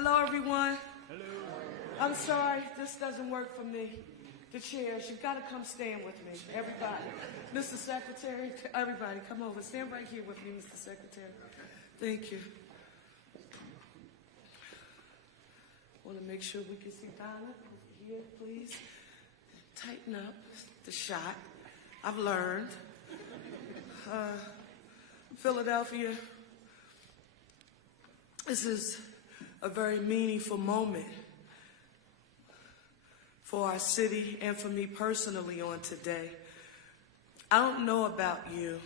Hello, everyone. Hello. I'm sorry, this doesn't work for me. The chairs, you've got to come stand with me, everybody. Mr. Secretary, everybody, come over. Stand right here with me, Mr. Secretary. Thank you. Want to make sure we can see Donna over here, please. Tighten up the shot. I've learned. Philadelphia, this is a very meaningful moment for our city and for me personally on today. I don't know about you,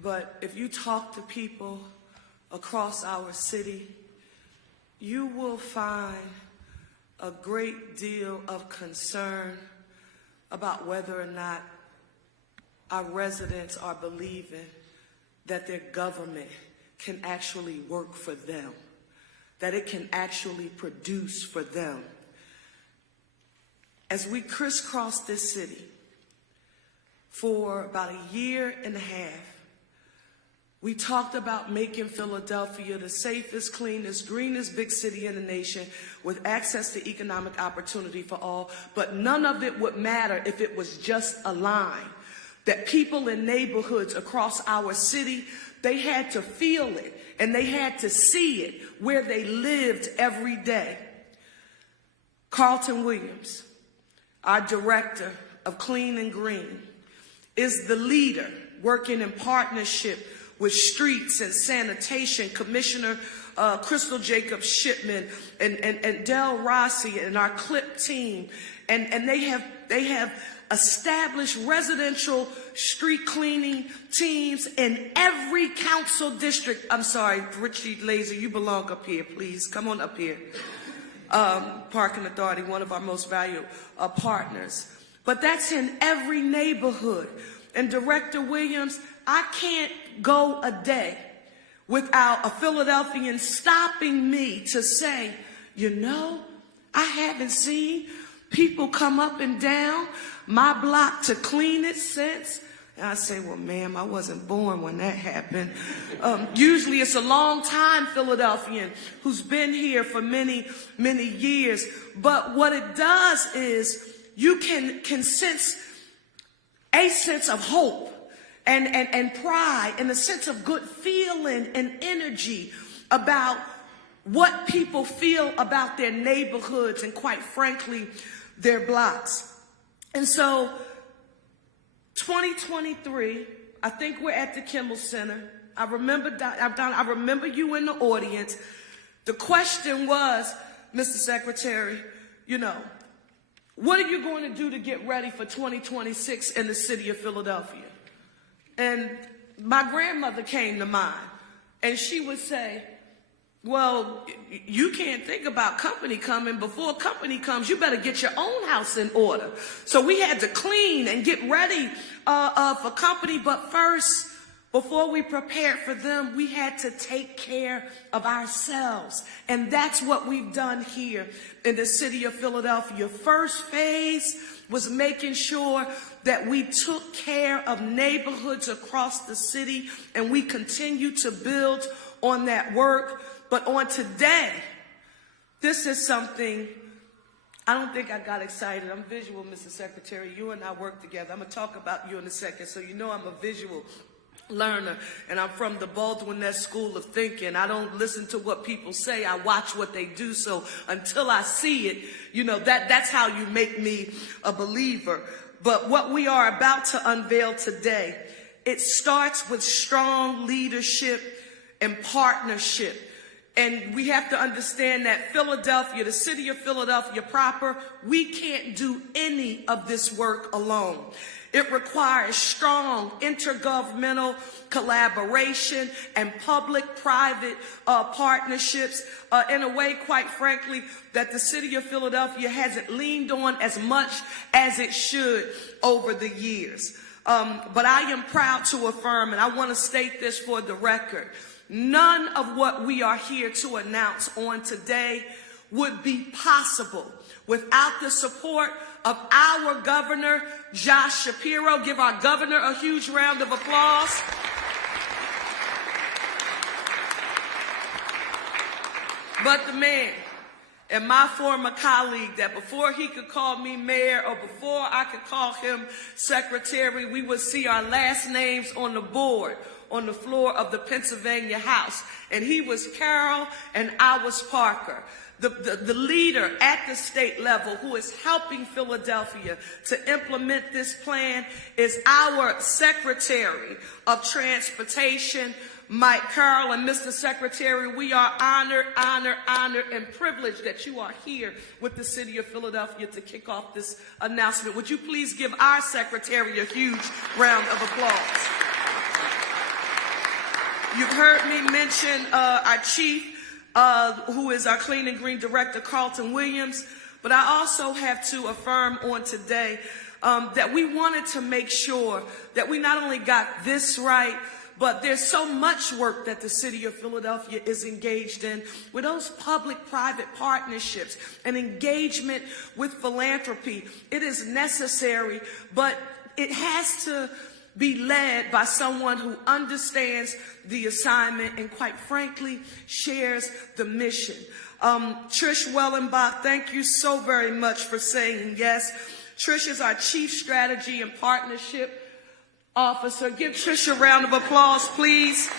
but if you talk to people across our city, you will find a great deal of concern about whether or not our residents are believing that their government can actually work for them, that it can actually produce for them. As we crisscross this city for about a year and a half, we talked about making Philadelphia the safest, cleanest, greenest big city in the nation with access to economic opportunity for all, but none of it would matter if it was just a line. That people in neighborhoods across our city, they had to feel it and they had to see it where they lived every day. Carlton Williams, our director of Clean and Green, is the leader working in partnership with Streets and Sanitation Commissioner Crystal Jacobs Shipman and Del Rossi and our CLIP team, and they have established residential street cleaning teams in every council district. I'm sorry, Richie Laser, you belong up here, please. Come on up here. Parking Authority, one of our most valued partners. But that's in every neighborhood. And Director Williams, I can't go a day without a Philadelphian stopping me to say, you know, I haven't seen people come up and down my block to clean it since. And I say, well, ma'am, I wasn't born when that happened. Usually it's a long-time Philadelphian who's been here for many, many years. But what it does is you can sense a sense of hope and pride and a sense of good feeling and energy about what people feel about their neighborhoods and, quite frankly, their blocks. And so 2023, I think we're at the Kimmel Center. I remember you in the audience. The question was, Mr. Secretary, you know, what are you going to do to get ready for 2026 in the city of Philadelphia? And my grandmother came to mind, and she would say, well, you can't think about company coming. Before company comes, you better get your own house in order. So we had to clean and get ready for company. But first, before we prepared for them, we had to take care of ourselves. And that's what we've done here in the city of Philadelphia. First phase was making sure that we took care of neighborhoods across the city, and we continue to build on that work. But on today, this is something, I don't think I got excited. I'm visual, Mr. Secretary. You and I work together. I'm going to talk about you in a second, so you know I'm a visual learner, and I'm from the Baldwin-esque school of thinking. I don't listen to what people say. I watch what they do. So until I see it, you know, that's how you make me a believer. But what we are about to unveil today, it starts with strong leadership and partnership. And we have to understand that Philadelphia, the city of Philadelphia proper, we can't do any of this work alone. It requires strong intergovernmental collaboration and public-private partnerships in a way, quite frankly, that the city of Philadelphia hasn't leaned on as much as it should over the years. But I am proud to affirm, and I want to state this for the record, none of what we are here to announce on today would be possible without the support of our governor, Josh Shapiro. Give our governor a huge round of applause. but the man and my former colleague that before he could call me mayor or before I could call him secretary, we would see our last names on the board on the floor of the Pennsylvania House. And he was Cherelle and I was Parker. The leader at the state level who is helping Philadelphia to implement this plan is our Secretary of Transportation, Mike Carroll. And Mr. Secretary, we are honored, and privileged that you are here with the city of Philadelphia to kick off this announcement. Would you please give our Secretary a huge round of applause? You've heard me mention our chief, who is our Clean and Green Director, Carlton Williams, but I also have to affirm on today that we wanted to make sure that we not only got this right, but there's so much work that the city of Philadelphia is engaged in with those public-private partnerships and engagement with philanthropy. It is necessary, but it has to be led by someone who understands the assignment and, quite frankly, shares the mission. Trish Wellenbach, thank you so very much for saying yes. Trish is our Chief Strategy and Partnership Officer. Give Trish a round of applause, please.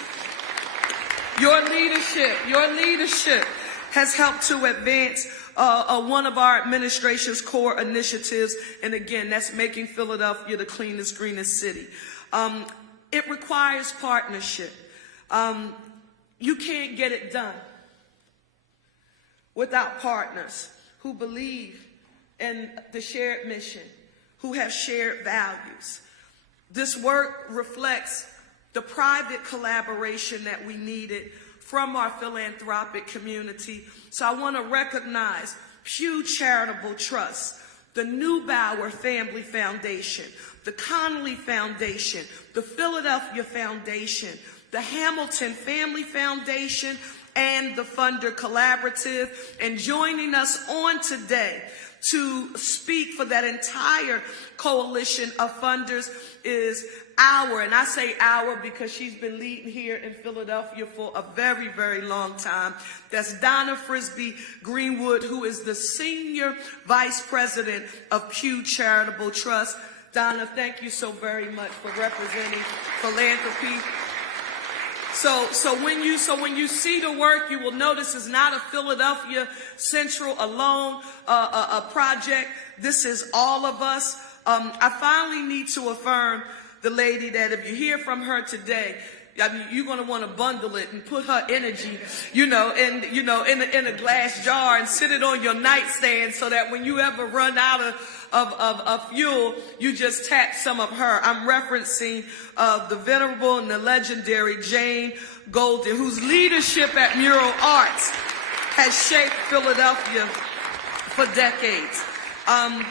Your leadership has helped to advance one of our administration's core initiatives, and again, that's making Philadelphia the cleanest, greenest city. It requires partnership. You can't get it done without partners who believe in the shared mission, who have shared values. This work reflects the private collaboration that we needed from our philanthropic community. So I want to recognize Pew Charitable Trust, the Neubauer Family Foundation, the Connolly Foundation, the Philadelphia Foundation, the Hamilton Family Foundation, and the Funder Collaborative. And joining us on today to speak for that entire coalition of funders is our, and I say our because she's been leading here in Philadelphia for a very, very long time. That's Donna Frisbee Greenwood, who is the Senior Vice President of Pew Charitable Trust. Donna, thank you so very much for representing philanthropy. So when you see the work, you will notice it's not a Philadelphia Central alone a project. This is all of us. I finally need to affirm the lady that if you hear from her today, I mean, you're going to want to bundle it and put her energy, in a glass jar and sit it on your nightstand so that when you ever run out of fuel, you just tap some of her. I'm referencing the venerable and the legendary Jane Golden, whose leadership at Mural Arts has shaped Philadelphia for decades.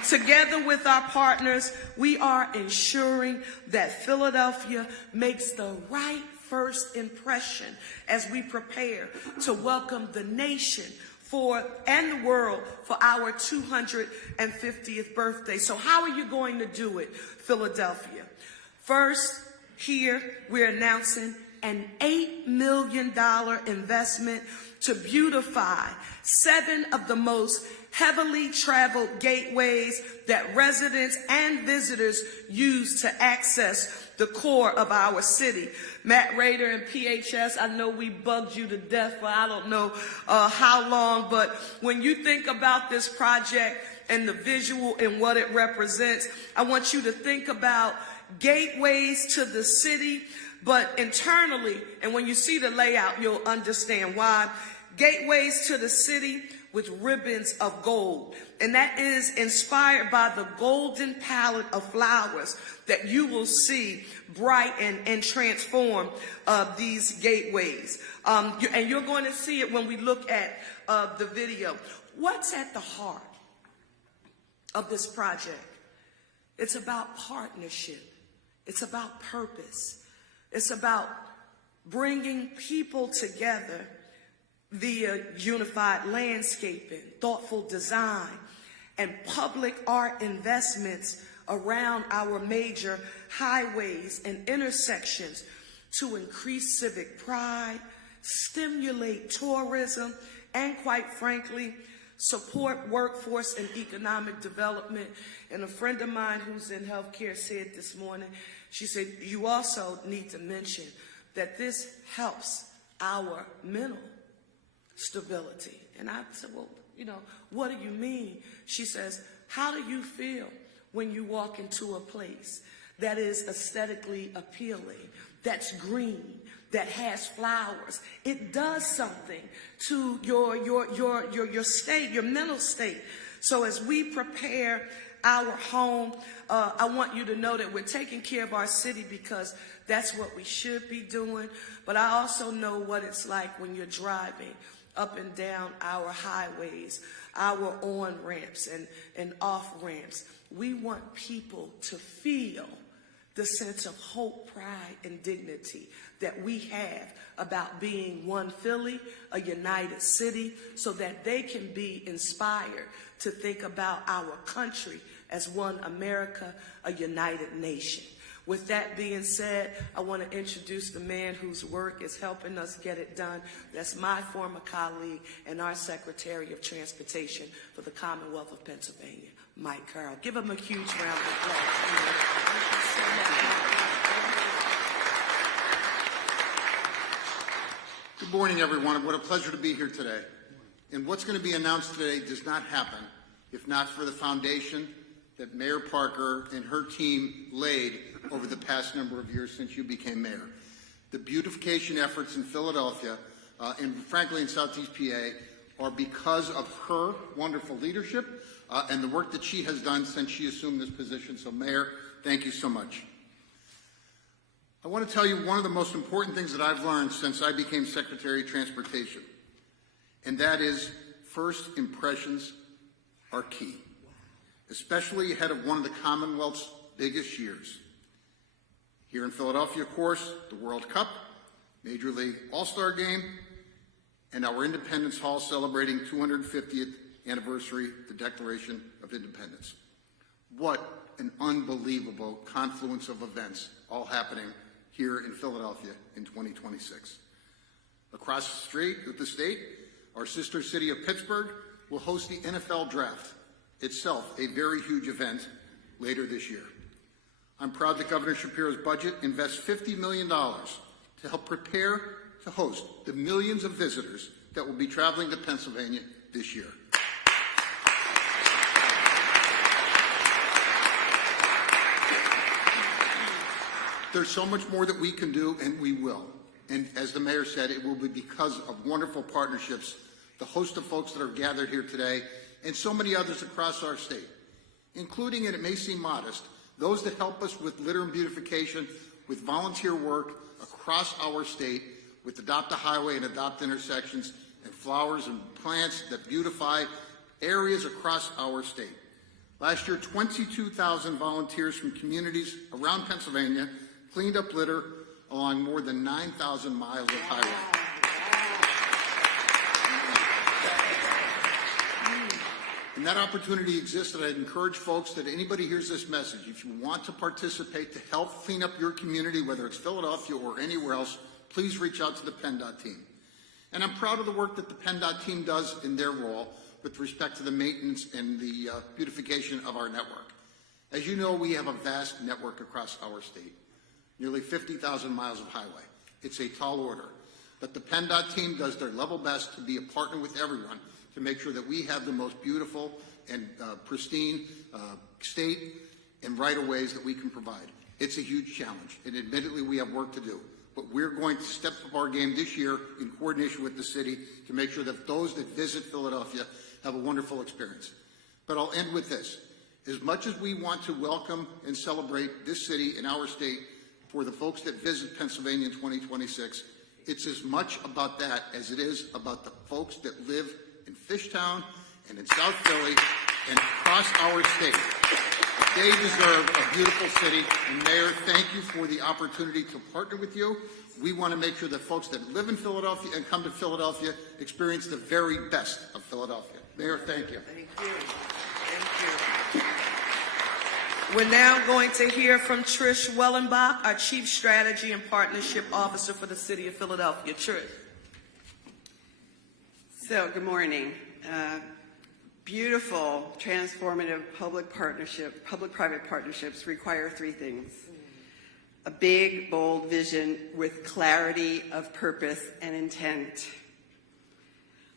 Together with our partners, we are ensuring that Philadelphia makes the right first impression as we prepare to welcome the nation and the world for our 250th birthday. So how are you going to do it, Philadelphia? First, here we're announcing an $8 million investment to beautify 7 of the most heavily traveled gateways that residents and visitors use to access the core of our city. Matt Rader and PHS, I know we bugged you to death for I don't know how long, but when you think about this project and the visual and what it represents, I want you to think about gateways to the city, but internally, and when you see the layout, you'll understand why. Gateways to the city with ribbons of gold. And that is inspired by the golden palette of flowers that you will see brighten and transform these gateways. And you're going to see it when we look at the video. What's at the heart of this project? It's about partnership. It's about purpose. It's about bringing people together via unified landscaping, thoughtful design, and public art investments around our major highways and intersections to increase civic pride, stimulate tourism, and quite frankly, support workforce and economic development. And a friend of mine who's in healthcare said this morning, she said, you also need to mention that this helps our mental stability. And I said, well, you know, what do you mean? She says, how do you feel when you walk into a place that is aesthetically appealing, that's green, that has flowers? It does something to your state, your mental state. So as we prepare our home, I want you to know that we're taking care of our city because that's what we should be doing. But I also know what it's like when you're driving up and down our highways, our on-ramps and off-ramps. We want people to feel the sense of hope, pride, and dignity that we have about being one Philly, a united city, so that they can be inspired to think about our country as one America, a united nation. With that being said, I want to introduce the man whose work is helping us get it done. That's my former colleague and our Secretary of Transportation for the Commonwealth of Pennsylvania, Mike Carroll. Give him a huge round of applause. Good morning, everyone. What a pleasure to be here today. And what's going to be announced today does not happen if not for the foundation that Mayor Parker and her team laid over the past number of years since you became mayor. The beautification efforts in Philadelphia and frankly in Southeast PA are because of her wonderful leadership and the work that she has done since she assumed this position. So Mayor, thank you so much. I want to tell you one of the most important things that I've learned since I became Secretary of Transportation, and that is first impressions are key, especially ahead of one of the Commonwealth's biggest years. Here in Philadelphia, of course, the World Cup, Major League All-Star Game, and our Independence Hall celebrating 250th anniversary, the Declaration of Independence. What an unbelievable confluence of events all happening here in Philadelphia in 2026. Across the street with the state, our sister city of Pittsburgh will host the NFL Draft, itself a very huge event later this year. I'm proud that Governor Shapiro's budget invests $50 million to help prepare to host the millions of visitors that will be traveling to Pennsylvania this year. There's so much more that we can do, and we will. And as the mayor said, it will be because of wonderful partnerships, the host of folks that are gathered here today, and so many others across our state, including, and it may seem modest, those that help us with litter and beautification, with volunteer work across our state, with Adopt a Highway and Adopt Intersections, and flowers and plants that beautify areas across our state. Last year, 22,000 volunteers from communities around Pennsylvania cleaned up litter along more than 9,000 miles of highway. And that opportunity exists, and I'd encourage folks that anybody hears this message, if you want to participate to help clean up your community, whether it's Philadelphia or anywhere else, please reach out to the PennDOT team. And I'm proud of the work that the PennDOT team does in their role with respect to the maintenance and the beautification of our network. As you know, we have a vast network across our state, nearly 50,000 miles of highway. It's a tall order, but the PennDOT team does their level best to be a partner with everyone to make sure that we have the most beautiful and pristine state and right-of-ways that we can provide. It's a huge challenge, and admittedly we have work to do, but we're going to step up our game this year in coordination with the city to make sure that those that visit Philadelphia have a wonderful experience. But I'll end with this. As much as we want to welcome and celebrate this city and our state for the folks that visit Pennsylvania in 2026, it's as much about that as it is about the folks that live in Fishtown and in South Philly and across our state. They deserve a beautiful city. And Mayor, thank you for the opportunity to partner with you. We want to make sure that folks that live in Philadelphia and come to Philadelphia experience the very best of Philadelphia. Mayor, thank you. Thank you. Thank you. We're now going to hear from Trish Wellenbach, our Chief Strategy and Partnership Officer for the City of Philadelphia. Trish. So, good morning. Beautiful, transformative public-private partnerships require three things. A big, bold vision with clarity of purpose and intent.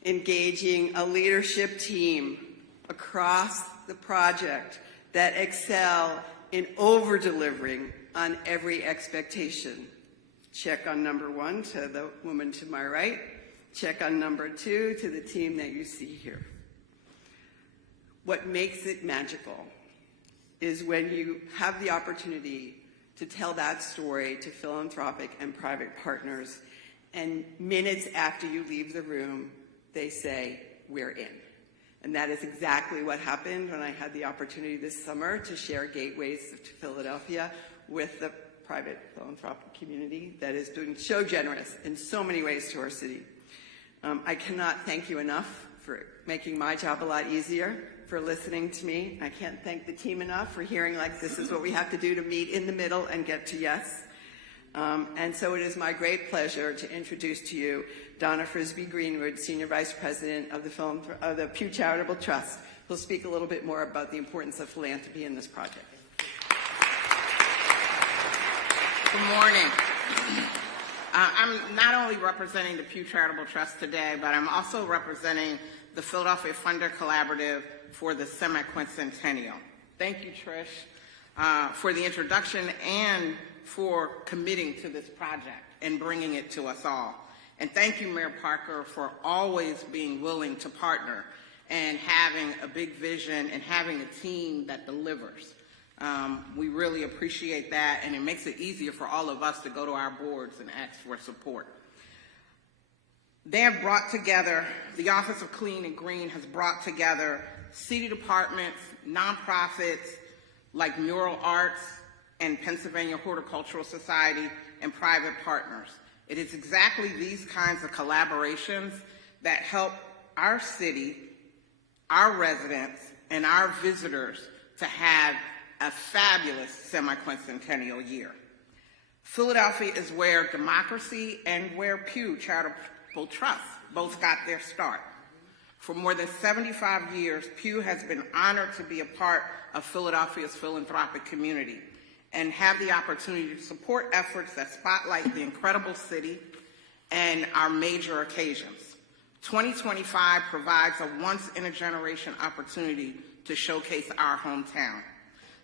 Engaging a leadership team across the project that excel in over-delivering on every expectation. Check on number one to the woman to my right. Check on number two to the team that you see here. What makes it magical is when you have the opportunity to tell that story to philanthropic and private partners, and minutes after you leave the room, they say, "We're in." And that is exactly what happened when I had the opportunity this summer to share Gateways to Philadelphia with the private philanthropic community that is doing so generous in so many ways to our city. I cannot thank you enough for making my job a lot easier, for listening to me. I can't thank the team enough for hearing like this is what we have to do to meet in the middle and get to yes. And so it is my great pleasure to introduce to you Donna Frisbee Greenwood, Senior Vice President of the Pew Charitable Trust, who'll speak a little bit more about the importance of philanthropy in this project. Good morning. I'm not only representing the Pew Charitable Trust today, but I'm also representing the Philadelphia Funder Collaborative for the semi-quincentennial. Thank you, Trish, for the introduction and for committing to this project and bringing it to us all. And thank you, Mayor Parker, for always being willing to partner and having a big vision and having a team that delivers. We really appreciate that, and it makes it easier for all of us to go to our boards and ask for support. They have brought together, the Office of Clean and Green has brought together city departments, nonprofits like Mural Arts and Pennsylvania Horticultural Society, and private partners. It is exactly these kinds of collaborations that help our city, our residents, and our visitors to have a fabulous semi-quincentennial year. Philadelphia is where democracy and where Pew Charitable Trust both got their start. For more than 75 years, Pew has been honored to be a part of Philadelphia's philanthropic community and have the opportunity to support efforts that spotlight the incredible city and our major occasions. 2025 provides a once-in-a-generation opportunity to showcase our hometown.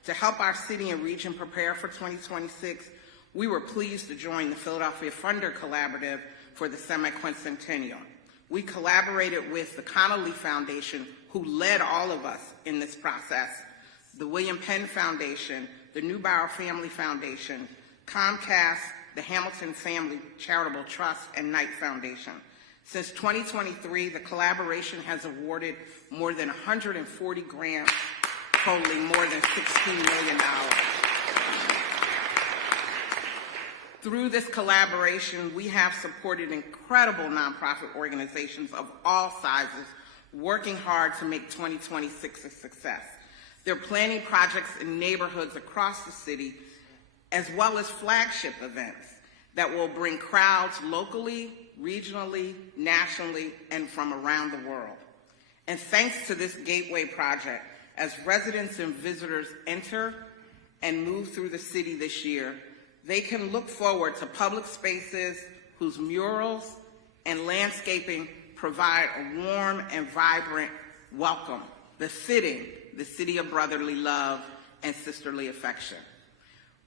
To help our city and region prepare for 2026, we were pleased to join the Philadelphia Funder Collaborative for the semi-quincentennial. We collaborated with the Connolly Foundation, who led all of us in this process, the William Penn Foundation, the Neubauer Family Foundation, Comcast, the Hamilton Family Charitable Trust, and Knight Foundation. Since 2023, the collaboration has awarded more than 140 grants totaling more than $16 million. Through this collaboration, we have supported incredible nonprofit organizations of all sizes working hard to make 2026 a success. They're planning projects in neighborhoods across the city, as well as flagship events that will bring crowds locally, regionally, nationally, and from around the world. And thanks to this Gateway project, as residents and visitors enter and move through the city this year, they can look forward to public spaces whose murals and landscaping provide a warm and vibrant welcome, befitting the city of brotherly love and sisterly affection.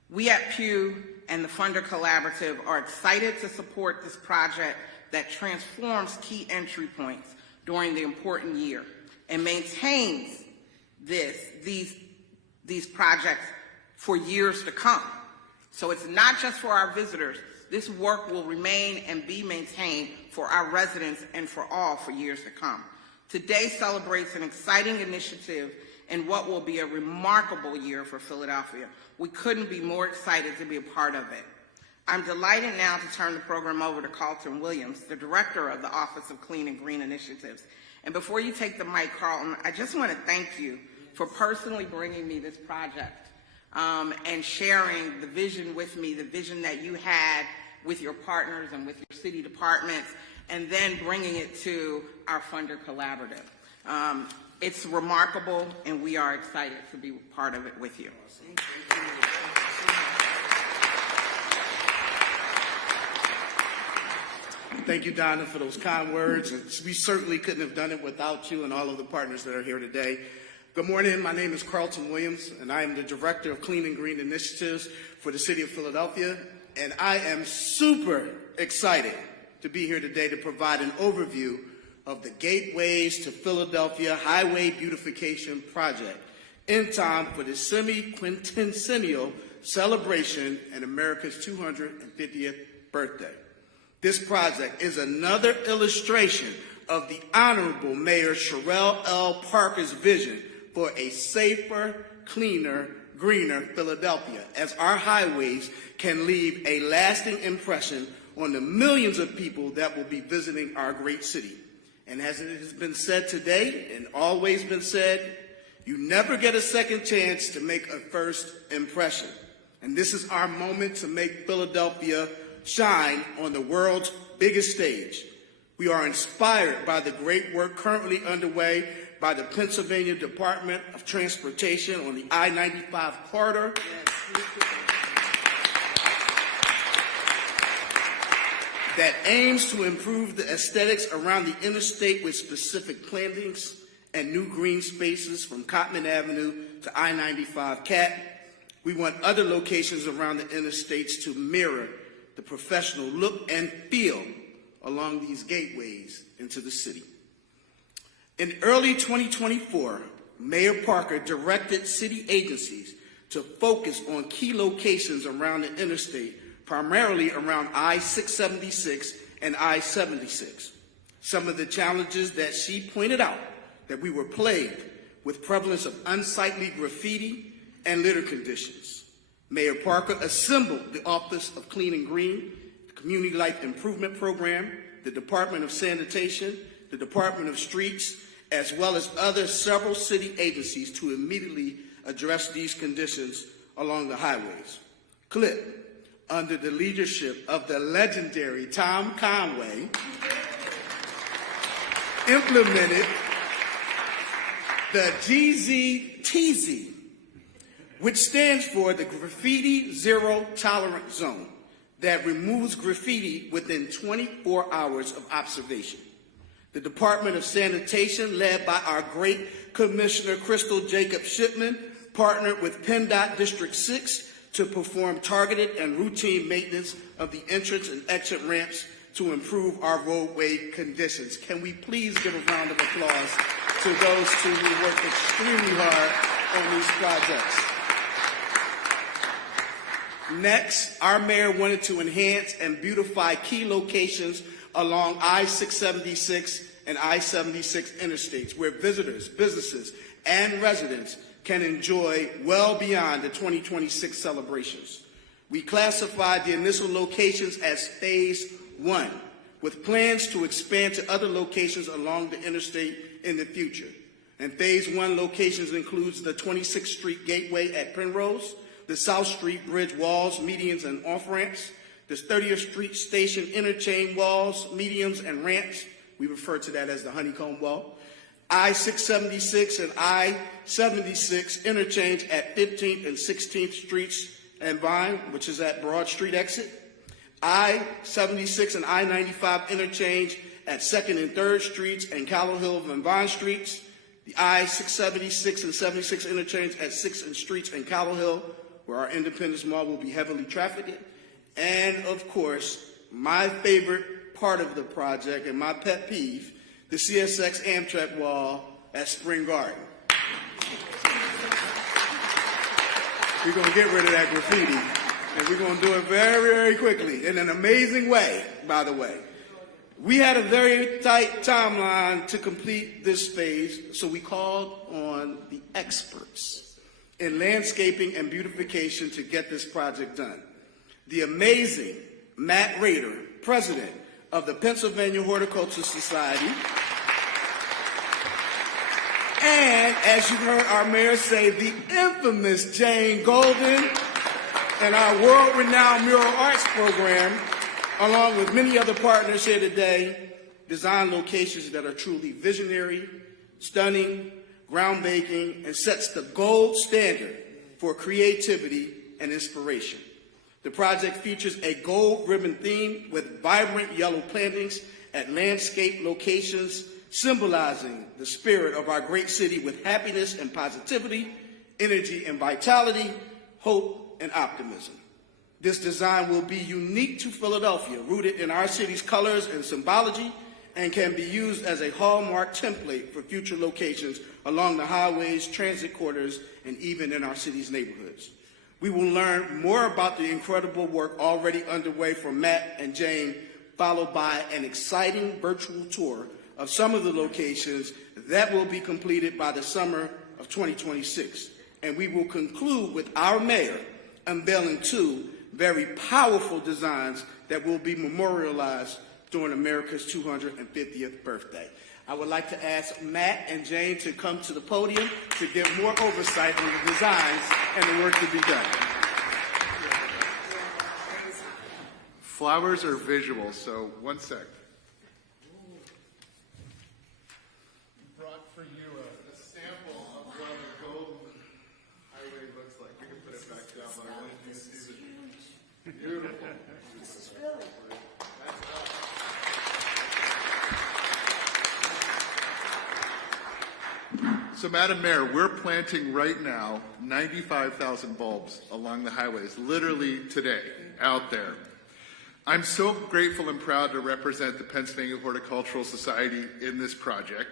We at Pew and the Funder Collaborative are excited to support this project that transforms key entry points during the important year and maintains these projects for years to come. So it's not just for our visitors. This work will remain and be maintained for our residents and for all for years to come. Today celebrates an exciting initiative and what will be a remarkable year for Philadelphia. We couldn't be more excited to be a part of it. I'm delighted now to turn the program over to Carlton Williams, the Director of the Office of Clean and Green Initiatives. And before you take the mic, Carlton, I just want to thank you for personally bringing me this project and sharing the vision with me, the vision that you had with your partners and with your city departments, and then bringing it to our funder collaborative. It's remarkable, and we are excited to be part of it with you. Thank you, Donna, for those kind words. And we certainly couldn't have done it without you and all of the partners that are here today. Good morning. My name is Carlton Williams, and I am the Director of Clean and Green Initiatives for the City of Philadelphia. And I am super excited to be here today to provide an overview of the Gateways to Philadelphia Highway Beautification Project in time for the semi-quincentennial celebration and America's 250th birthday. This project is another illustration of the Honorable Mayor Cherelle Parker's vision for a safer, cleaner, greener Philadelphia, as our highways can leave a lasting impression on the millions of people that will be visiting our great city. And as it has been said today, and always been said, you never get a second chance to make a first impression. And this is our moment to make Philadelphia shine on the world's biggest stage. We are inspired by the great work currently underway by the Pennsylvania Department of Transportation on the I-95 corridor. That aims to improve the aesthetics around the interstate with specific plantings and new green spaces from Cottman Avenue to I-95 CAT. We want other locations around the interstates to mirror the professional look and feel along these gateways into the city. In early 2024, Mayor Parker directed city agencies to focus on key locations around the interstate, primarily around I-676 and I-76. Some of the challenges that she pointed out that we were plagued with prevalence of unsightly graffiti and litter conditions. Mayor Parker assembled the Office of Clean and Green, the Community Life Improvement Program, the Department of Sanitation, the Department of Streets, as well as several city agencies to immediately address these conditions along the highways. Clip, under the leadership of the legendary Tom Conway, implemented the GZTZ, which stands for the Graffiti Zero Tolerance Zone, that removes graffiti within 24 hours of observation. The Department of Sanitation, led by our great Commissioner Crystal Jacob Shipman, partnered with PennDOT District 6 to perform targeted and routine maintenance of the entrance and exit ramps to improve our roadway conditions. Can we please give a round of applause to those two who worked extremely hard on these projects? Next, our mayor wanted to enhance and beautify key locations along I-676 and I-76 interstates where visitors, businesses, and residents can enjoy well beyond the 2026 celebrations. We classified the initial locations as Phase 1, with plans to expand to other locations along the interstate in the future. And Phase 1 locations includes the 26th Street Gateway at Penrose, the South Street Bridge walls, medians, and off-ramps, the 30th Street Station interchange walls, mediums, and ramps. We refer to that as the honeycomb wall. I-676 and I-76 interchange at 15th and 16th Streets and Vine, which is at Broad Street exit. I-76 and I-95 interchange at 2nd and 3rd Streets and Callow Hill and Vine Streets. The I-676 and 76 interchange at 6th Streets and Callow Hill, where our Independence Mall will be heavily trafficked. And, of course, my favorite part of the project and my pet peeve, the CSX Amtrak wall at Spring Garden. We're going to get rid of that graffiti, and we're going to do it very, very quickly, in an amazing way, by the way. We had a very tight timeline to complete this phase, so we called on the experts in landscaping and beautification to get this project done. The amazing Matt Rader, president of the Pennsylvania Horticultural Society, and, as you heard our mayor say, the infamous Jane Golden and our world-renowned mural arts program along with many other partners here today, design locations that are truly visionary, stunning, groundbreaking, and sets the gold standard for creativity and inspiration. The project features a gold ribbon theme with vibrant yellow plantings at landscape locations, symbolizing the spirit of our great city with happiness and positivity, energy and vitality, hope and optimism. This design will be unique to Philadelphia, rooted in our city's colors and symbology, and can be used as a hallmark template for future locations along the highways, transit corridors, and even in our city's neighborhoods. We will learn more about the incredible work already underway from Matt and Jane, followed by an exciting virtual tour of some of the locations that will be completed by the summer of 2026. And we will conclude with our mayor unveiling 2 very powerful designs that will be memorialized during America's 250th birthday. I would like to ask Matt and Jane to come to the podium to give more oversight on the designs and the work to be done. Flowers are visual, so one sec. Brought for you a sample of what a golden highway looks like. We can put it back down, but I wanted you to see the beautiful. This is Philly. So, Madam Mayor, we're planting right now 95,000 bulbs along the highways, literally today, out there. I'm so grateful and proud to represent the Pennsylvania Horticultural Society in this project.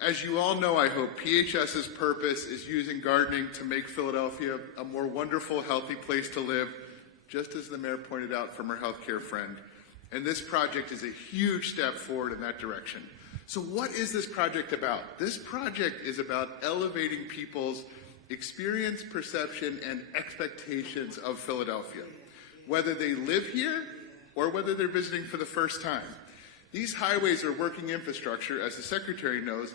As you all know, I hope, PHS's purpose is using gardening to make Philadelphia a more wonderful, healthy place to live, just as the mayor pointed out from her healthcare friend. And this project is a huge step forward in that direction. So what is this project about? This project is about elevating people's experience, perception, and expectations of Philadelphia, whether they live here or whether they're visiting for the first time. These highways are working infrastructure, as the Secretary knows,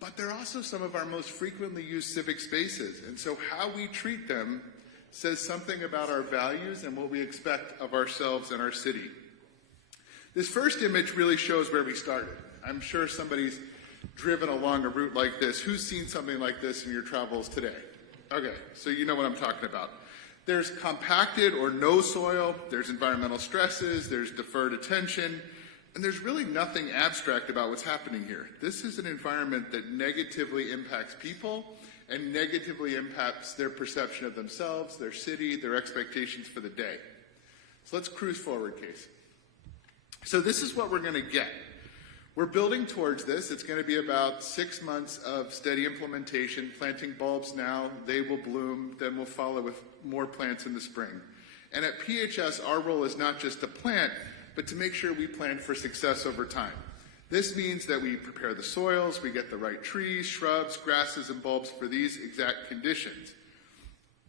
but they're also some of our most frequently used civic spaces. And so how we treat them says something about our values and what we expect of ourselves and our city. This first image really shows where we started. I'm sure somebody's driven along a route like this. Who's seen something like this in your travels today? Okay, so you know what I'm talking about. There's compacted or no soil, there's environmental stresses, there's deferred attention, and there's really nothing abstract about what's happening here. This is an environment that negatively impacts people and negatively impacts their perception of themselves, their city, their expectations for the day. So let's cruise forward, Casey. So this is what we're going to get. We're building towards this. It's going to be about 6 months of steady implementation, planting bulbs now, they will bloom, then we'll follow with more plants in the spring. And at PHS, our role is not just to plant, but to make sure we plan for success over time. This means that we prepare the soils, we get the right trees, shrubs, grasses, and bulbs for these exact conditions.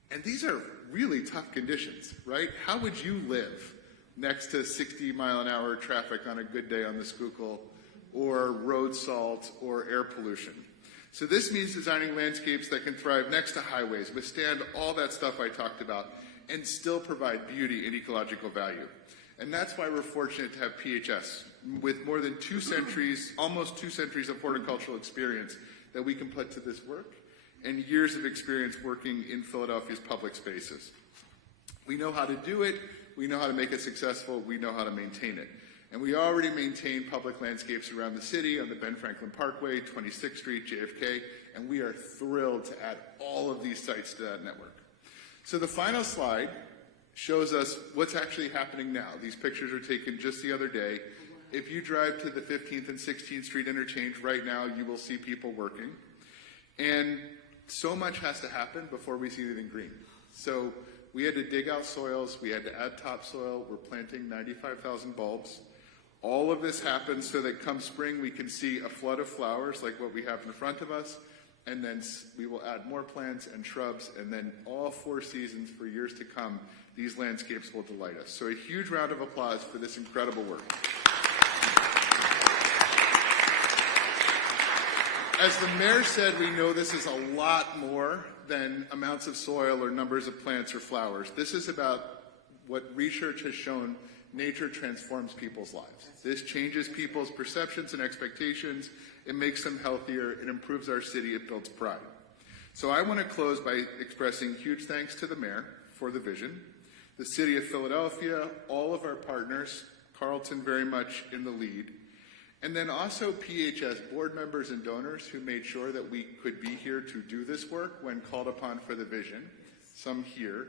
And these are really tough conditions, right? How would you live next to 60-mile-an-hour traffic on a good day on the Schuylkill, or road salt, or air pollution? So this means designing landscapes that can thrive next to highways, withstand all that stuff I talked about, and still provide beauty and ecological value. And that's why we're fortunate to have PHS, with more than 2 centuries, almost 2 centuries of horticultural experience that we can put to this work, and years of experience working in Philadelphia's public spaces. We know how to do it, we know how to make it successful, we know how to maintain it. And we already maintain public landscapes around the city on the Ben Franklin Parkway, 26th Street, JFK, and we are thrilled to add all of these sites to that network. So the final slide shows us what's actually happening now. These pictures are taken just the other day. If you drive to the 15th and 16th Street interchange right now, you will see people working. And so much has to happen before we see anything green. So we had to dig out soils, we had to add topsoil, we're planting 95,000 bulbs. All of this happens so that come spring we can see a flood of flowers like what we have in front of us, and then we will add more plants and shrubs, and then all 4 seasons for years to come, these landscapes will delight us. So a huge round of applause for this incredible work. As the mayor said, we know this is a lot more than amounts of soil or numbers of plants or flowers. This is about what research has shown nature transforms people's lives. This changes people's perceptions and expectations. It makes them healthier. It improves our city. It builds pride. So I want to close by expressing huge thanks to the mayor for the vision, the city of Philadelphia, all of our partners, Carlton very much in the lead, and then also PHS board members and donors who made sure that we could be here to do this work when called upon for the vision, some here,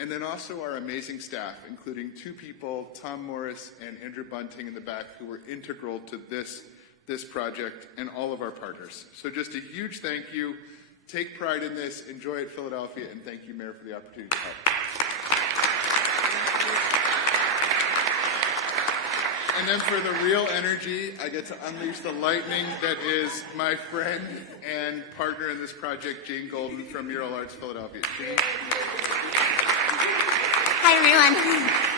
and then also our amazing staff, including two people, Tom Morris and Andrew Bunting in the back, who were integral to this project, and all of our partners. So just a huge thank you. Take pride in this. Enjoy it, Philadelphia, and thank you, Mayor, for the opportunity to help. And then for the real energy, I get to unleash the lightning that is my friend and partner in this project, Jane Golden from Mural Arts Philadelphia. Jane? Hi, everyone.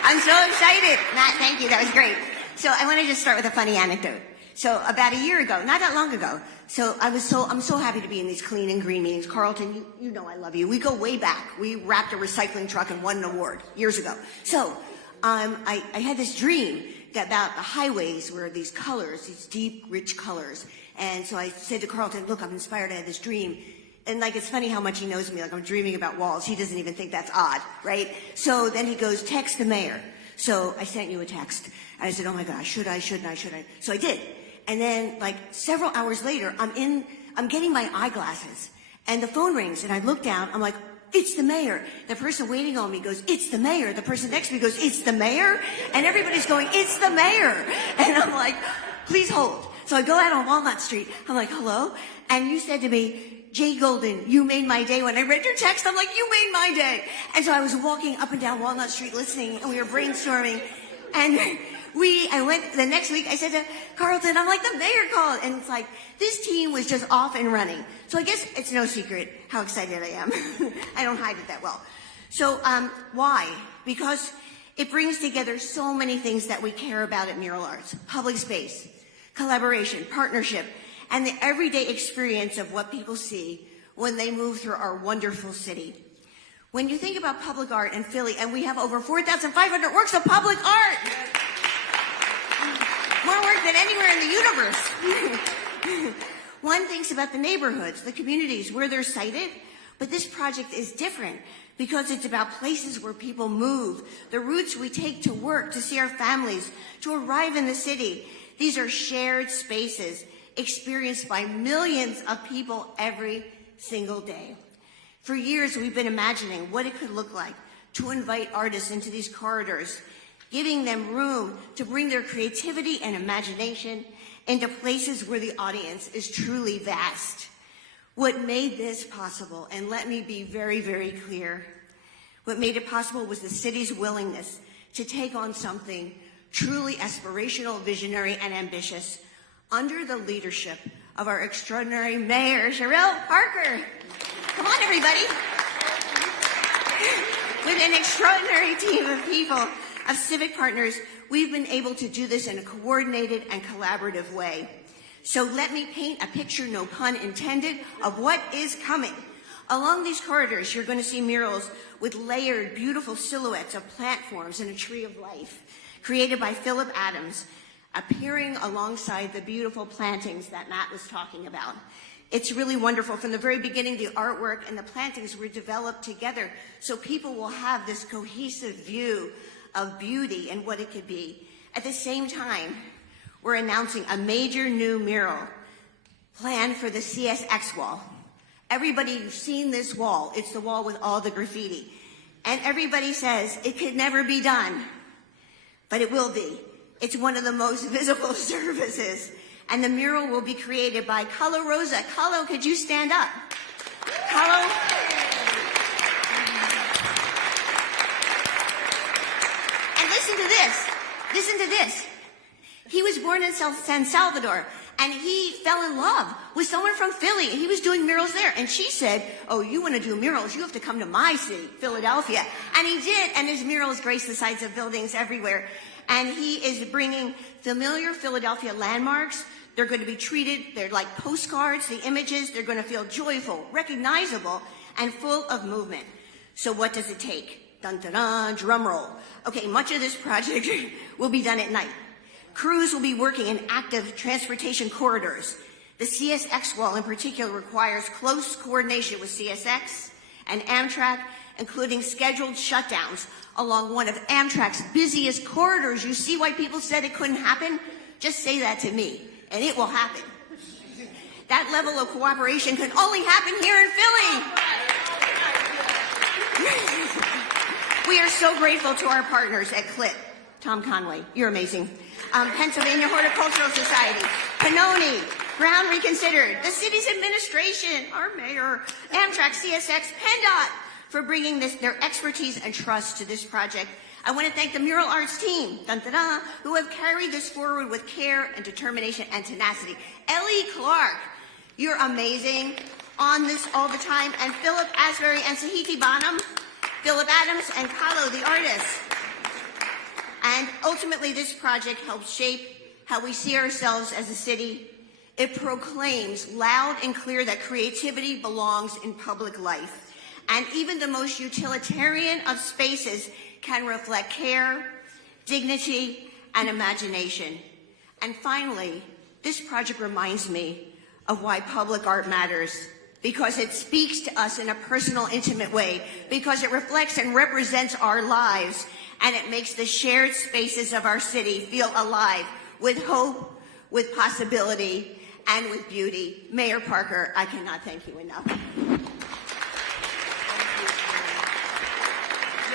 I'm so excited. Matt, thank you. That was great. So I want to just start with a funny anecdote. So about a year ago, not that long ago, I'm so happy to be in these clean and green meetings. Carlton, you know I love you. We go way back. We wrapped a recycling truck and won an award years ago. So I had this dream about the highways where these colors, these deep, rich colors. And so I said to Carlton, look, I'm inspired. I had this dream. And like, it's funny how much he knows me. Like, I'm dreaming about walls. He doesn't even think that's odd, right? So then he goes, text the mayor. So I sent you a text. And I said, oh my gosh, should I? So I did. And then like several hours later, I'm getting my eyeglasses and the phone rings and I look down, I'm like, it's the mayor. The person waiting on me goes, it's the mayor. The person next to me goes, it's the mayor. And everybody's going, it's the mayor. And I'm like, please hold. So I go out on Walnut Street. I'm like, hello? And you said to me, Jay Golden, you made my day. When I read your text, I'm like, you made my day. And so I was walking up and down Walnut Street listening, and we were brainstorming. And I went the next week, I said to Carlton, I'm like, the mayor called. And it's like, this team was just off and running. So I guess it's no secret how excited I am. I don't hide it that well. So why? Because it brings together so many things that we care about at Mural Arts. Public space, collaboration, partnership, and the everyday experience of what people see when they move through our wonderful city. When you think about public art in Philly, and we have over 4,500 works of public art, more work than anywhere in the universe. One thinks about the neighborhoods, the communities where they're sited, but this project is different because it's about places where people move, the routes we take to work, to see our families, to arrive in the city. These are shared spaces experienced by millions of people every single day. For years, we've been imagining what it could look like to invite artists into these corridors, giving them room to bring their creativity and imagination into places where the audience is truly vast. What made this possible, and let me be very, very clear, what made it possible was the city's willingness to take on something truly aspirational, visionary, and ambitious under the leadership of our extraordinary mayor, Cherelle Parker. Come on, everybody. With an extraordinary team of people, of civic partners, we've been able to do this in a coordinated and collaborative way. So let me paint a picture, no pun intended, of what is coming. Along these corridors, you're going to see murals with layered, beautiful silhouettes of plant forms and a tree of life, created by Philip Adams, appearing alongside the beautiful plantings that Matt was talking about. It's really wonderful. From the very beginning, the artwork and the plantings were developed together so people will have this cohesive view of beauty and what it could be. At the same time, we're announcing a major new mural planned for the CSX wall. Everybody, you've seen this wall. It's the wall with all the graffiti. And everybody says it could never be done, but it will be. It's one of the most visible services. And the mural will be created by Carlo Rosa. Carlo, could you stand up? Carlo? And listen to this. Listen to this. He was born in San Salvador, and he fell in love with someone from Philly. He was doing murals there. And she said, oh, you want to do murals? You have to come to my city, Philadelphia. And he did, and his murals grace the sides of buildings everywhere. And he is bringing familiar Philadelphia landmarks. They're going to be treated, they're like postcards, the images, they're going to feel joyful, recognizable, and full of movement. So what does it take? Dun, dun, dun, drum roll. Okay, much of this project will be done at night. Crews will be working in active transportation corridors. The CSX wall in particular requires close coordination with CSX and Amtrak, including scheduled shutdowns along one of Amtrak's busiest corridors. You see why people said it couldn't happen? Just say that to me, and it will happen. That level of cooperation can only happen here in Philly. We are so grateful to our partners at CLIP. Tom Conway, you're amazing. Pennsylvania Horticultural Society, Pannoni, Brown Reconsidered, the city's administration, our mayor, Amtrak, CSX, PennDOT, for bringing their expertise and trust to this project. I want to thank the mural arts team, dun, dun, dun, who have carried this forward with care and determination and tenacity. Ellie Clark, you're amazing on this all the time. And Philip Asbury and Sahiti Bonham, Philip Adams and Kahlo, the artists. And ultimately, this project helps shape how we see ourselves as a city. It proclaims loud and clear that creativity belongs in public life. And even the most utilitarian of spaces can reflect care, dignity, and imagination. And finally, this project reminds me of why public art matters, because it speaks to us in a personal, intimate way, because it reflects and represents our lives, and it makes the shared spaces of our city feel alive with hope, with possibility, and with beauty. Mayor Parker, I cannot thank you enough.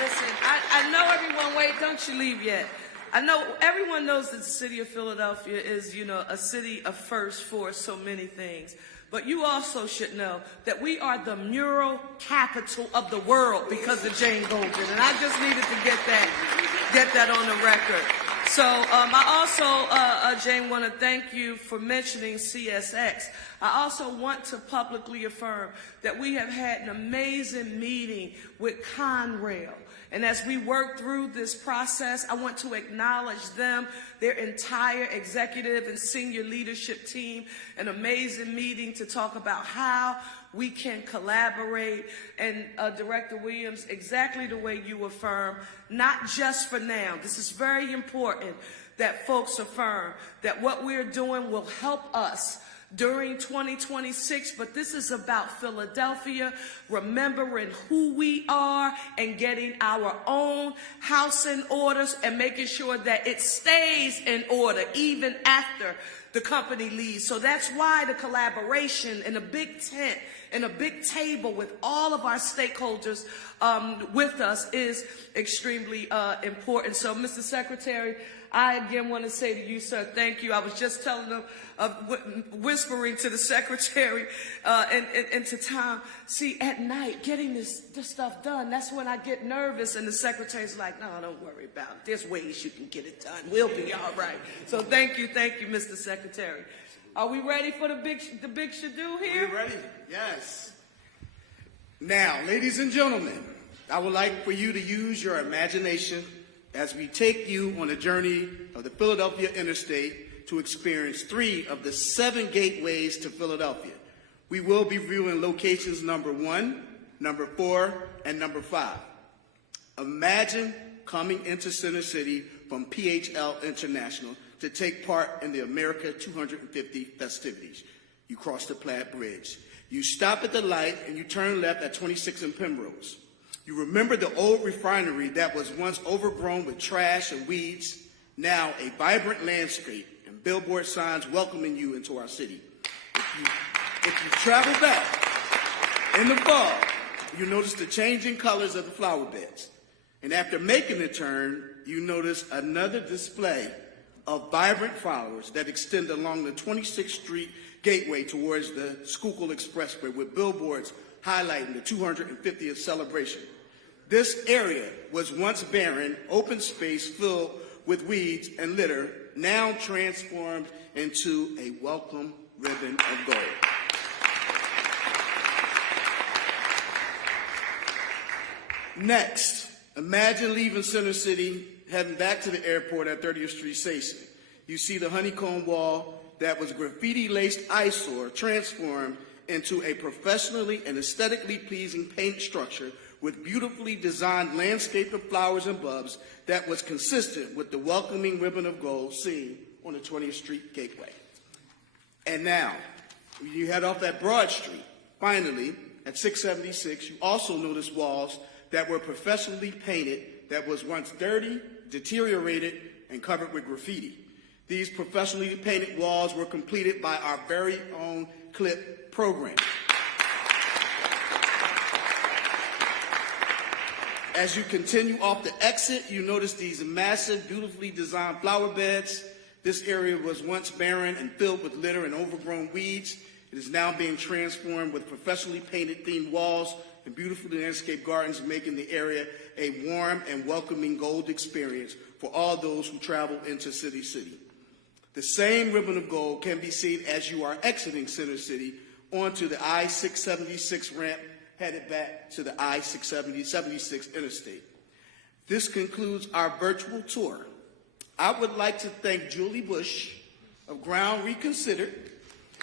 Listen, I know everyone, wait, don't you leave yet. I know everyone knows that the city of Philadelphia is, a city of first for so many things. But you also should know that we are the mural capital of the world because of Jane Golden. And I just needed to get that on the record. So I also, Jane, want to thank you for mentioning CSX. I also want to publicly affirm that we have had an amazing meeting with Conrail. And as we work through this process, I want to acknowledge them, their entire executive and senior leadership team, an amazing meeting to talk about how we can collaborate. And Director Williams, exactly the way you affirm, not just for now. This is very important that folks affirm that what we're doing will help us during 2026, but this is about Philadelphia, remembering who we are and getting our own house in order and making sure that it stays in order even after the company leaves. So that's why the collaboration in a big tent and a big table with all of our stakeholders with us is extremely important. So, Mr. Secretary, I again want to say to you, sir, thank you. I was just telling them, whispering to the secretary and to Tom, see, at night, getting this stuff done, that's when I get nervous. And the secretary's like, no, don't worry about it. There's ways you can get it done. We'll be all right. So thank you, Mr. Secretary. Are we ready for the big shadoo here? Are we ready? Yes. Now, ladies and gentlemen, I would like for you to use your imagination as we take you on a journey of the Philadelphia Interstate to experience 3 of the 7 gateways to Philadelphia. We will be viewing locations number 1, number 4, and number 5. Imagine coming into Center City from PHL International to take part in the America 250 festivities. You cross the Platte Bridge. You stop at the light and you turn left at 26 and Penrose. You remember the old refinery that was once overgrown with trash and weeds, now a vibrant landscape and billboard signs welcoming you into our city. If you travel back in the fall, you notice the changing colors of the flower beds. And after making the turn, you notice another display of vibrant flowers that extend along the 26th Street gateway towards the Schuylkill Expressway with billboards highlighting the 250th celebration. This area was once barren, open space filled with weeds and litter, now transformed into a welcome ribbon of gold. Next, imagine leaving Center City, heading back to the airport at 30th Street Station. You see the honeycomb wall that was graffiti-laced eyesore transformed into a professionally and aesthetically pleasing paint structure with beautifully designed landscape of flowers and bulbs that was consistent with the welcoming ribbon of gold seen on the 20th Street Gateway. And now, when you head off at Broad Street, finally, at 676, you also notice walls that were professionally painted that was once dirty, deteriorated, and covered with graffiti. These professionally painted walls were completed by our very own CLIP program. As you continue off the exit, you notice these massive, beautifully designed flower beds. This area was once barren and filled with litter and overgrown weeds. It is now being transformed with professionally painted themed walls and beautiful landscape gardens, making the area a warm and welcoming gold experience for all those who travel into City City. The same ribbon of gold can be seen as you are exiting Center City onto the I-676 ramp headed back to the I-676 interstate. This concludes our virtual tour. I would like to thank Julie Bush of Ground Reconsidered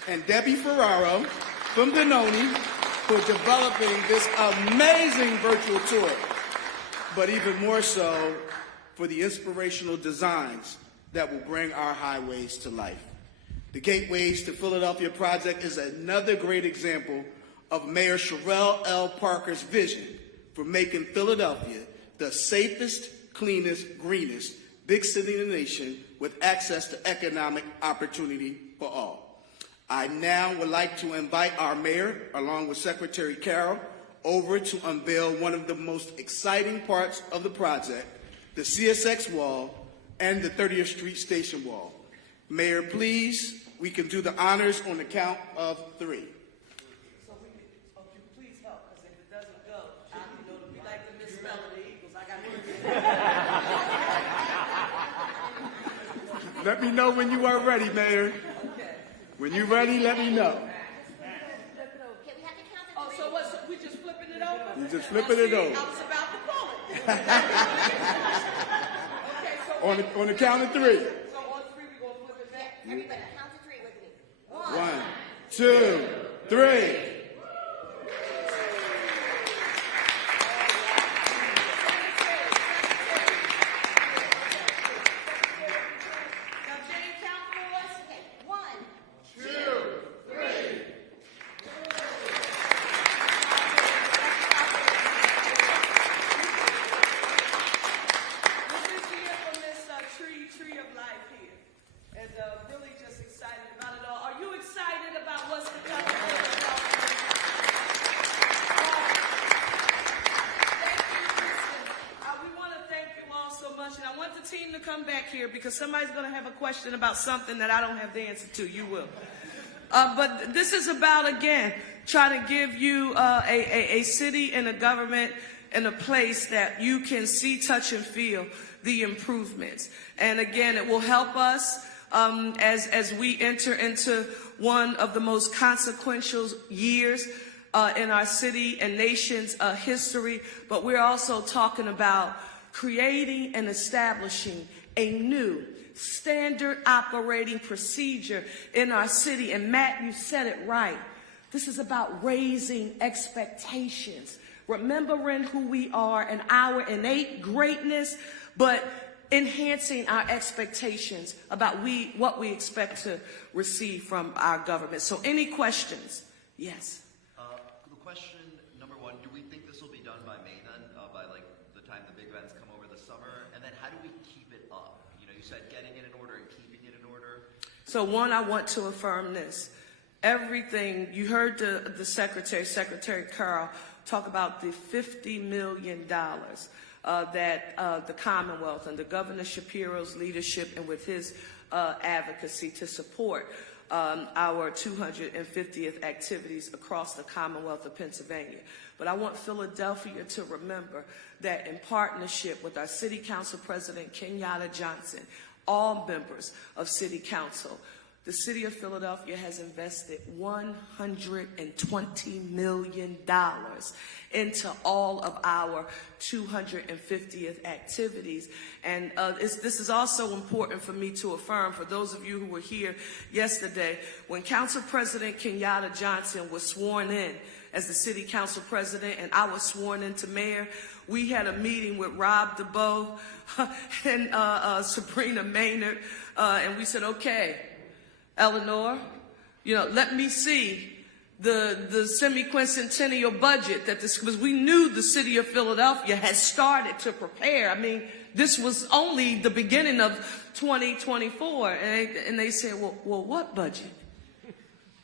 and Debbie Ferraro from Benoni for developing this amazing virtual tour, but even more so for the inspirational designs that will bring our highways to life. The Gateways to Philadelphia project is another great example of Mayor Cherelle L. Parker's vision for making Philadelphia the safest, cleanest, greenest big city in the nation with access to economic opportunity for all. I now would like to invite our mayor, along with Secretary Carroll, over to unveil one of the most exciting parts of the project, the CSX wall and the 30th Street Station wall. Mayor, please, we can do the honors on the count of 3. So you please help, because if it doesn't go, we like to misspell the Eagles. I got Let me know when you are ready, Mayor. Okay. When you're ready, let me know. Okay, we have to count to Oh, three. so what? So we just flipping it over? You're just flipping it over. I was about to pull it. Okay, so On the count of 3. So on 3, we're going to flip it back. Everybody, count to 3 with me. 1, 2, 3. Now, Jane, count for us. Okay, 1, This is here from this tree of life here. And really just excited about it all. Are you excited about what's to come? Thank you, Kristen. We want to thank you all so much. And I want the team to come back here because somebody's going to have a question about something that I don't have the answer to. You will. But this is about, again, trying to give you a city and a government and a place that you can see, touch, and feel the improvements. And again, it will help us as we enter into one of the most consequential years in our city and nation's history. But we're also talking about creating and establishing a new standard operating procedure in our city. And Matt, you said it right. This is about raising expectations, remembering who we are and our innate greatness, but enhancing our expectations about what we expect to receive from our government. So any questions? Yes. The question number 1, do we think this will be done by May then, by like the time the big events come over the summer? And then how do we keep it up? You know, you said getting it in order and keeping it in order. So one, I want to affirm this. Everything, you heard the Secretary Carroll, talk about the $50 million that the Commonwealth under Governor Shapiro's leadership and with his advocacy to support our 250th activities across the Commonwealth of Pennsylvania. But I want Philadelphia to remember that in partnership with our City Council President Kenyatta Johnson, all members of City Council, the City of Philadelphia has invested $120 million into all of our 250th activities. And this is also important for me to affirm, for those of you who were here yesterday, when Council President Kenyatta Johnson was sworn in as the city council president and I was sworn into mayor, we had a meeting with Rob DeBoe and Sabrina Maynard, and we said, okay, Eleanor, let me see the semi-quincentennial budget because we knew the city of Philadelphia had started to prepare. I mean, this was only the beginning of 2024, and they said, well, what budget?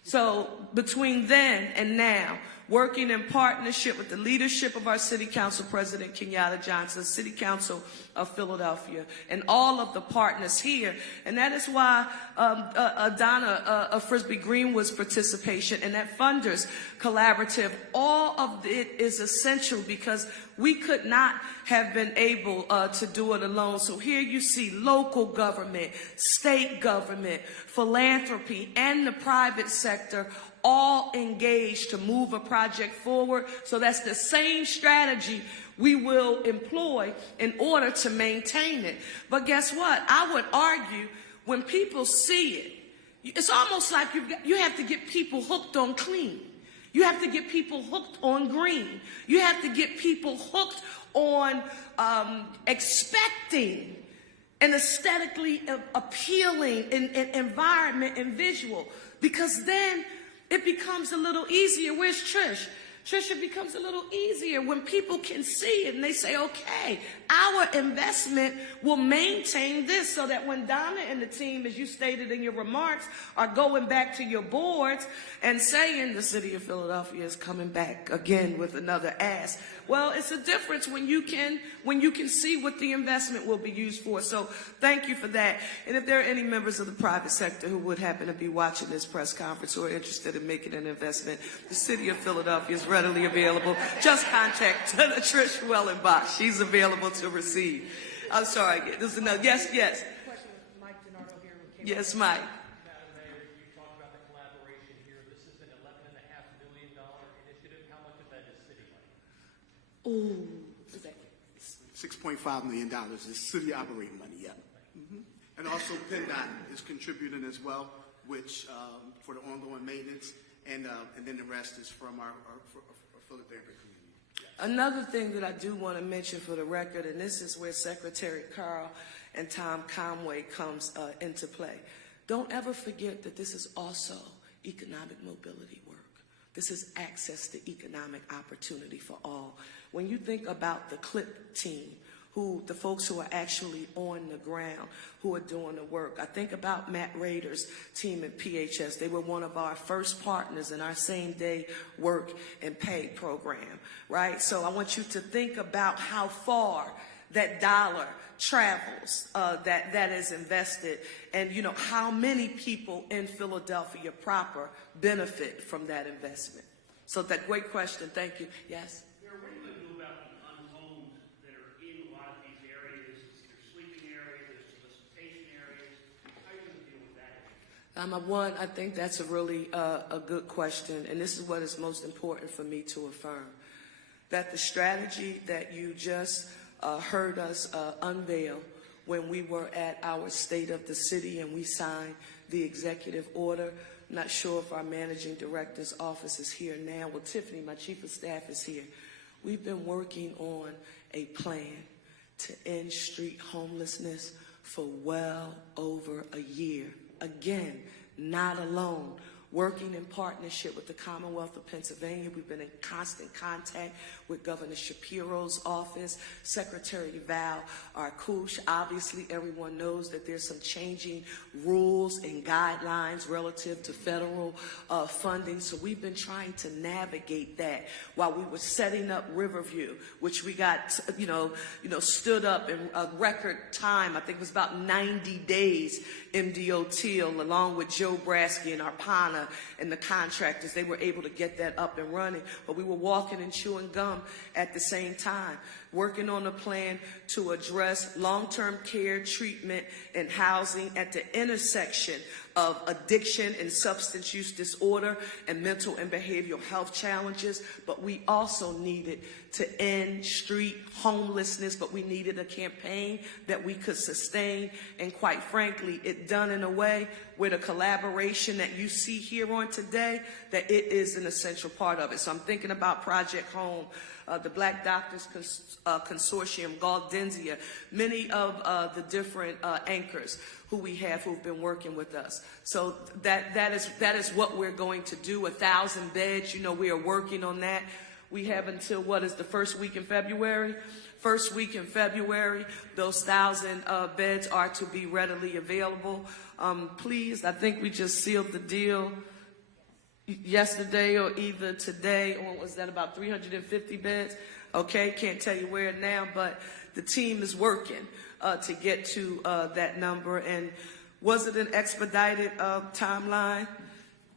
So between then and now, working in partnership with the leadership of our City Council President, Kenyatta Johnson, City Council of Philadelphia, and all of the partners here. And that is why Donna Frisbee Greenwood's participation and that funders collaborative, all of it is essential because we could not have been able to do it alone. So here you see local government, state government, philanthropy, and the private sector all engaged to move a project forward. So that's the same strategy we will employ in order to maintain it. But guess what? I would argue when people see it, it's almost like you have to get people hooked on clean. You have to get people hooked on green. You have to get people hooked on expecting an aesthetically appealing environment and visual, because then it becomes a little easier. Where's Trish? Trish, it becomes a little easier when people can see it and they say, okay, our investment will maintain this, so that when Donna and the team, as you stated in your remarks, are going back to your boards and saying the city of Philadelphia is coming back again with another ask. Well, it's a difference when you can see what the investment will be used for. So thank you for that. And if there are any members of the private sector who would happen to be watching this press conference who are interested in making an investment, the city of Philadelphia is readily available. Just contact Trish Wellenbach. She's available to receive. I'm sorry. There's another. Yes. Yes, Mike. Madam Mayor, you talked about the collaboration here. This is an $11.5 million initiative. How much of that is city money? $6.5 million is city operating money, yeah. And also PennDOT is contributing as well, which for the ongoing maintenance, and then the rest is from our philanthropic community. Another thing that I do want to mention for the record, and this is where Secretary Carl and Tom Conway comes into play. Don't ever forget that this is also economic mobility work. This is access to economic opportunity for all. When you think about the CLIP team, the folks who are actually on the ground, who are doing the work. I think about Matt Rader's team at PHS. They were one of our first partners in our same-day work and pay program, right? So I want you to think about how far that dollar travels that is invested, and how many people in Philadelphia proper benefit from that investment. So that great question. Thank you. Yes? What are you going to do about the unhomed that are in a lot of these areas? There's sleeping areas, there's solicitation areas. How are you going to deal with that? I think that's a really a good question, and this is what is most important for me to affirm, that the strategy that you just heard us unveil when we were at our State of the City and we signed the executive order. I'm not sure if our managing director's office is here now. Well, Tiffany, my chief of staff, is here. We've been working on a plan to end street homelessness for well over a year. Again, not alone. Working in partnership with the Commonwealth of Pennsylvania. We've been in constant contact with Governor Shapiro's office, Secretary Val Arkush. Obviously, everyone knows that there's some changing rules and guidelines relative to federal funding. So we've been trying to navigate that while we were setting up Riverview, which we got, stood up in a record time. I think it was about 90 days. MDO Teal, along with Joe Brasky and Arpana and the contractors, they were able to get that up and running. But we were walking and chewing gum at the same time, working on a plan to address long-term care, treatment, and housing at the intersection of addiction and substance use disorder and mental and behavioral health challenges. But we also needed to end street homelessness, but we needed a campaign that we could sustain, and quite frankly, it done in a way where the collaboration that you see here on today, that it is an essential part of it. So I'm thinking about Project Home, the Black Doctors Consortium, Gaudenzia, many of the different anchors who we have who've been working with us. So that is what we're going to do. 1,000 beds, you know, we are working on that. We have until, what is the first week in February? First week in February, those 1,000 beds are to be readily available. Please, I think we just sealed the deal yesterday or either today, or was that about 350 beds? Okay, can't tell you where now, but the team is working to get to that number. And was it an expedited timeline?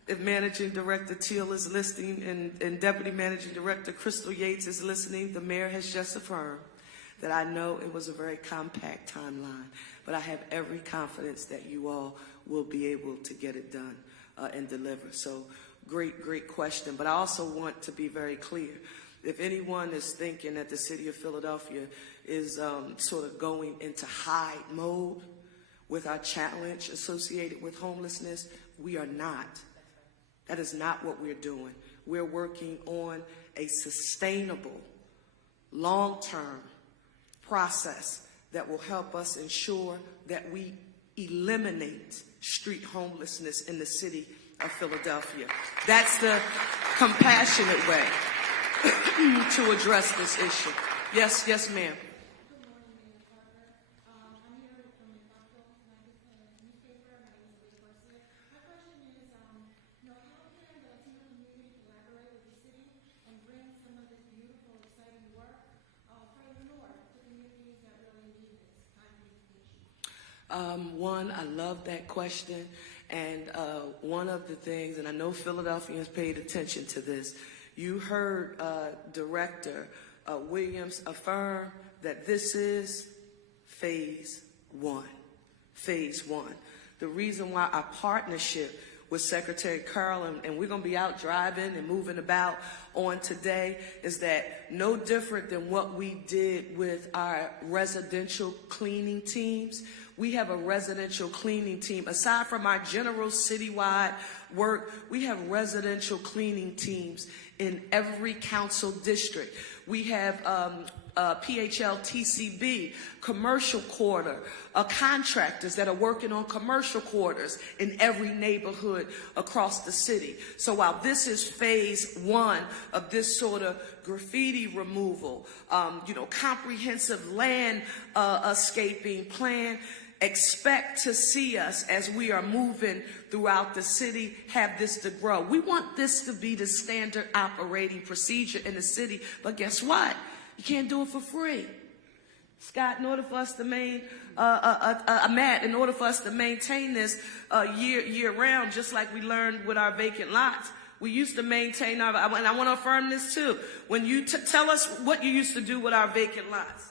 If Managing Director Teal is listening and Deputy Managing Director Crystal Yates is listening, the mayor has just affirmed that I know it was a very compact timeline, but I have every confidence that you all will be able to get it done and deliver. So great question. But I also want to be very clear. If anyone is thinking that the city of Philadelphia is sort of going into hide mode with our challenge associated with homelessness, we are not. That is not what we're doing. We're working on a sustainable, long-term process that will help us ensure that we eliminate street homelessness in the city of Philadelphia. That's the compassionate way to address this issue. Yes, ma'am. One, I love that question, and one of the things, and I know Philadelphians paid attention to this, you heard Director Williams affirm that this is phase one. Phase one. The reason why our partnership with Secretary Carl, and we're going to be out driving and moving about on today, is that no different than what we did with our residential cleaning teams. We have a residential cleaning team. Aside from our general citywide work, we have residential cleaning teams in every council district. We have PHL TCB, commercial quarter, contractors that are working on commercial quarters in every neighborhood across the city. So while this is phase one of this sort of graffiti removal, comprehensive landscaping plan, expect to see us as we are moving throughout the city, have this to grow. We want this to be the standard operating procedure in the city, but guess what? You can't do it for free. Scott, in order for us to Matt, in order for us to maintain this year round, just like we learned with our vacant lots, we used to maintain our, and I want to affirm this too, when you tell us what you used to do with our vacant lots.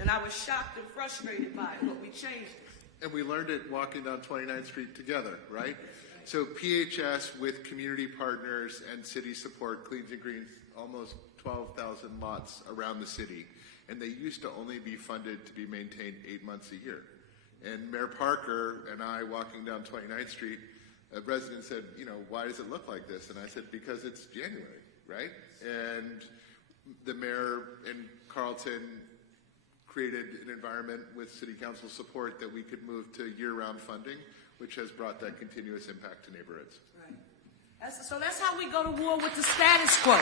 And I was shocked and frustrated by it, but we changed it. And we learned it walking down 29th Street together, right? So PHS with community partners and city support cleans and greens almost 12,000 lots around the city. And they used to only be funded to be maintained 8 months a year. And Mayor Parker and I walking down 29th Street, a resident said, why does it look like this? And I said, because it's January, right? And the mayor in Carlton created an environment with city council support that we could move to year-round funding, which has brought that continuous impact to neighborhoods. Right. So that's how we go to war with the status quo.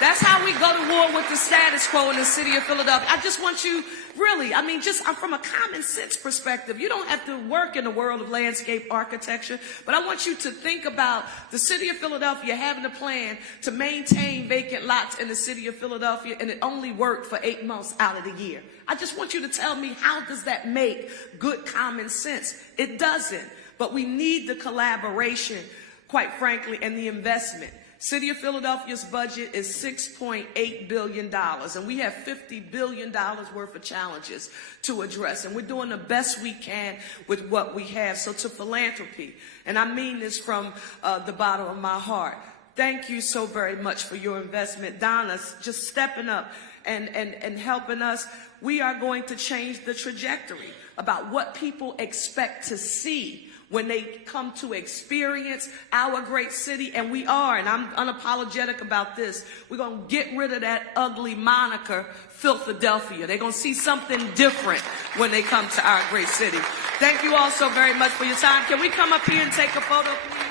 That's how we go to war with the status quo in the city of Philadelphia. I just want you, really, I'm from a common sense perspective. You don't have to work in the world of landscape architecture, but I want you to think about the city of Philadelphia having a plan to maintain vacant lots in the city of Philadelphia, and it only worked for 8 months out of the year. I just want you to tell me, how does that make good common sense? It doesn't, but we need the collaboration, quite frankly, and the investment. City of Philadelphia's budget is $6.8 billion, and we have $50 billion worth of challenges to address, and we're doing the best we can with what we have. So to Philanthropic, and I mean this from the bottom of my heart, thank you so very much for your investment. Donna's just stepping up and helping us. We are going to change the trajectory about what people expect to see when they come to experience our great city, and we are, and I'm unapologetic about this, we're going to get rid of that ugly moniker, Philadelphia. They're going to see something different when they come to our great city. Thank you all so very much for your time. Can we come up here and take a photo, please?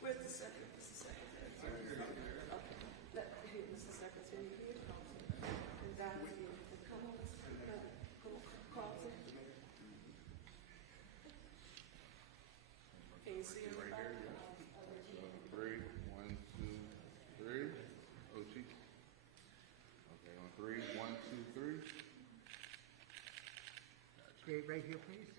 Where's the secretary? Mr. Secretary. Okay. Here, Mr. Secretary, here. And down here. Come on, Carlton. Can you see everybody? 3, 1, 2, 3. Ochi. Okay, on 3, 1, 2, 3. Okay, right here, please.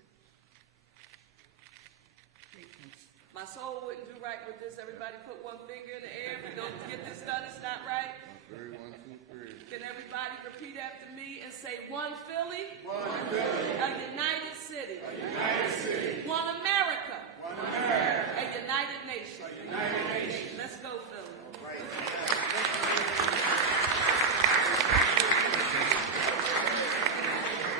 My soul wouldn't do right with this. Everybody put one finger in the air. If we don't get this done, it's not right. 3, 1, 2, 3. Can everybody repeat after me and say, one Philly? One Philly. A